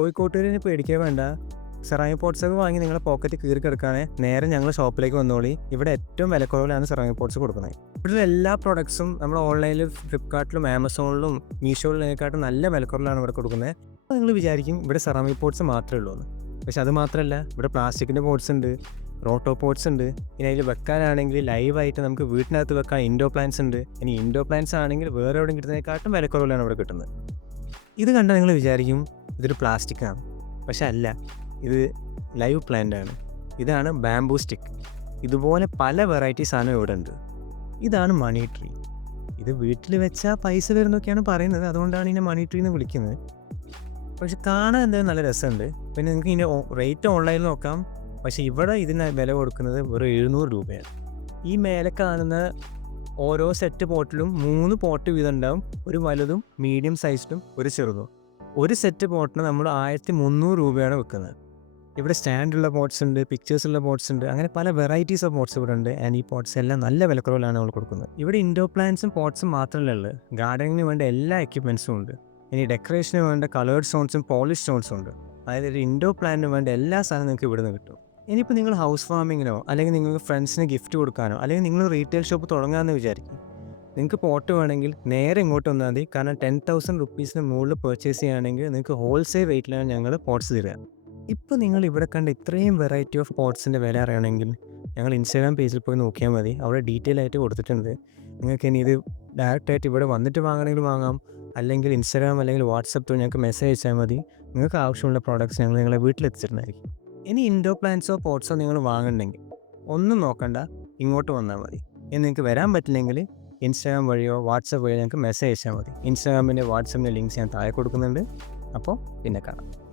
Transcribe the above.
കോഴിക്കോട്ടുകാരിനെ പേടിക്കാൻ വേണ്ട. സെറാമിക് പോട്ട്സൊക്കെ വാങ്ങി നിങ്ങളെ പോക്കറ്റ് കീറി കിടക്കുകയാണെ നേരെ ഞങ്ങൾ ഷോപ്പിലേക്ക് വന്നോളി. ഇവിടെ ഏറ്റവും വിലക്കുറവിലാണ് സെറാമിക് പോട്ട്സ് കൊടുക്കുന്നത്. ഇവിടുത്തെ എല്ലാ പ്രോഡക്ട്സും നമ്മൾ ഓൺലൈനിൽ ഫ്ലിപ്കാർട്ടിലും ആമസോണിലും മീഷോയിലേക്കാട്ടും നല്ല വിലക്കുറവിലാണ് ഇവിടെ കൊടുക്കുന്നത്. അപ്പോൾ നിങ്ങൾ വിചാരിക്കും ഇവിടെ സെറാമിക് പോട്ട്സ് മാത്രമേ ഉള്ളൂ എന്ന്. പക്ഷെ അത് മാത്രമല്ല, ഇവിടെ പ്ലാസ്റ്റിക്കിൻ്റെ പോട്ട്സ് ഉണ്ട്, റോട്ടോ പോട്ട്സ് ഉണ്ട്. ഇനി അതിൽ വെക്കാനാണെങ്കിൽ ലൈവായിട്ട് നമുക്ക് വീട്ടിനകത്ത് വെക്കാൻ ഇൻഡോർ പ്ലാന്റ്സ് ഉണ്ട്. ഇനി ഇൻഡോർ പ്ലാന്റ്സ് ആണെങ്കിൽ വേറെ എവിടെയും കിട്ടുന്നതിനെക്കാട്ടും വിലക്കുറവിലാണ് ഇവിടെ കിട്ടുന്നത്. ഇത് കണ്ടാൽ നിങ്ങൾ വിചാരിക്കും ഇതൊരു പ്ലാസ്റ്റിക്കാണ്. പക്ഷെ അല്ല, ഇത് ലൈവ് പ്ലാന്റ് ആണ്. ഇതാണ് ബാംബൂ സ്റ്റിക്ക്. ഇതുപോലെ പല വെറൈറ്റി സാധനം ഇവിടെ ഉണ്ട്. ഇതാണ് മണി ട്രീ. ഇത് വീട്ടിൽ വെച്ചാൽ പൈസ വരുന്നൊക്കെയാണ് പറയുന്നത്, അതുകൊണ്ടാണ് ഇതിനെ മണി ട്രീ എന്ന് വിളിക്കുന്നത്. പക്ഷെ കാണാൻ എന്തായാലും നല്ല രസമുണ്ട്. പിന്നെ നിങ്ങൾക്ക് ഇതിൻ്റെ റേറ്റ് ഓൺലൈനിൽ നോക്കാം. പക്ഷേ ഇവിടെ ഇതിന് വില കൊടുക്കുന്നത് വെറും 700 രൂപയാണ്. ഈ മേലെ കാണുന്ന ഓരോ സെറ്റ് പോട്ടിലും 3 പോട്ട് വീതം ഉണ്ടാവും. ഒരു വലുതും മീഡിയം സൈസിലും ഒരു ചെറുതും. ഒരു സെറ്റ് പോട്ടിന് നമ്മൾ 1300 രൂപയാണ് വെക്കുന്നത്. ഇവിടെ സ്റ്റാൻഡുള്ള പോട്ട്സ് ഉണ്ട്, പിക്ചേഴ്സുള്ള പോട്ട്സ് ഉണ്ട്, അങ്ങനെ പല വെറൈറ്റീസ് ഓഫ് പോട്ട്സ് ഇവിടെ ഉണ്ട്. ആൻഡ് ഈ പോട്ട്സ് എല്ലാം നല്ല വിലക്കുറവിലാണ് നമ്മൾ കൊടുക്കുന്നത്. ഇവിടെ ഇൻഡോർ പ്ലാന്റ്സും പോട്ട്സും മാത്രമല്ല ഉള്ളത്, ഗാർഡനിങ്ങിന് വേണ്ട എല്ലാ എക്യുപ്മെൻറ്റ്സും ഉണ്ട്. ഇനി ഡെക്കറേഷന് വേണ്ട കളേർഡ് സ്റ്റോൺസും പോളിഷ് സ്റ്റോൺസും ഉണ്ട്. അതായത് ഒരു ഇൻഡോർ പ്ലാന്റിന് വേണ്ട എല്ലാ സാധനവും നിങ്ങൾക്ക് ഇവിടെ നിന്ന് കിട്ടും. ഇനിയിപ്പോൾ നിങ്ങൾ ഹൗസ് വാമിങ്ങിനോ അല്ലെങ്കിൽ നിങ്ങൾക്ക് ഫ്രണ്ട്സിന് ഗിഫ്റ്റ് കൊടുക്കാനോ അല്ലെങ്കിൽ നിങ്ങൾ റീറ്റെയിൽ ഷോപ്പ് തുടങ്ങാമെന്ന് വിചാരിക്കും. നിങ്ങൾക്ക് പോട്ട് വേണമെങ്കിൽ നേരെ ഇങ്ങോട്ട് വന്നാൽ മതി. കാരണം 10,000 റുപ്പീസിന് മുകളിൽ പർച്ചേസ് ചെയ്യുകയാണെങ്കിൽ നിങ്ങൾക്ക് ഹോൾസെയിൽ റേറ്റിലാണ് ഞങ്ങൾ പോട്ട്സ് തരിക. ഇപ്പോൾ നിങ്ങൾ ഇവിടെ കണ്ട ഇത്രയും വെറൈറ്റി ഓഫ് പോട്ട്സിൻ്റെ വില അറിയണമെങ്കിൽ ഞങ്ങൾ ഇൻസ്റ്റാഗ്രാം പേജിൽ പോയി നോക്കിയാൽ മതി. അവിടെ ഡീറ്റെയിൽ ആയിട്ട് കൊടുത്തിട്ടുണ്ട്. നിങ്ങൾക്ക് ഇനി ഇത് ഡയറക്റ്റായിട്ട് ഇവിടെ വന്നിട്ട് വാങ്ങണമെങ്കിൽ വാങ്ങാം, അല്ലെങ്കിൽ ഇൻസ്റ്റാഗ്രാം അല്ലെങ്കിൽ വാട്സപ്പ് ത്രൂ ഞങ്ങൾക്ക് മെസ്സേജ് അയച്ചാൽ മതി. നിങ്ങൾക്ക് ആവശ്യമുള്ള പ്രോഡക്റ്റ്സ് ഞങ്ങൾ നിങ്ങളെ വീട്ടിലെത്തിച്ചിട്ടുണ്ടായിരിക്കും. ഇനി ഇൻഡോർ പ്ലാന്റ്സോ പോട്ട്സോ നിങ്ങൾ വാങ്ങുന്നുണ്ടെങ്കിൽ ഒന്നും നോക്കണ്ട, ഇങ്ങോട്ട് വന്നാൽ മതി. ഇനി നിങ്ങൾക്ക് വരാൻ പറ്റില്ലെങ്കിൽ ഇൻസ്റ്റാഗ്രാം വഴിയോ വാട്സപ്പ് വഴിയോ ഞങ്ങൾക്ക് മെസ്സേജ് അയച്ചാൽ മതി. ഇൻസ്റ്റാഗ്രാമിൻ്റെ വാട്സപ്പിൻ്റെ ലിങ്ക്സ് ഞാൻ താഴെ കൊടുക്കുന്നുണ്ട്. അപ്പോൾ പിന്നെ കാണാം.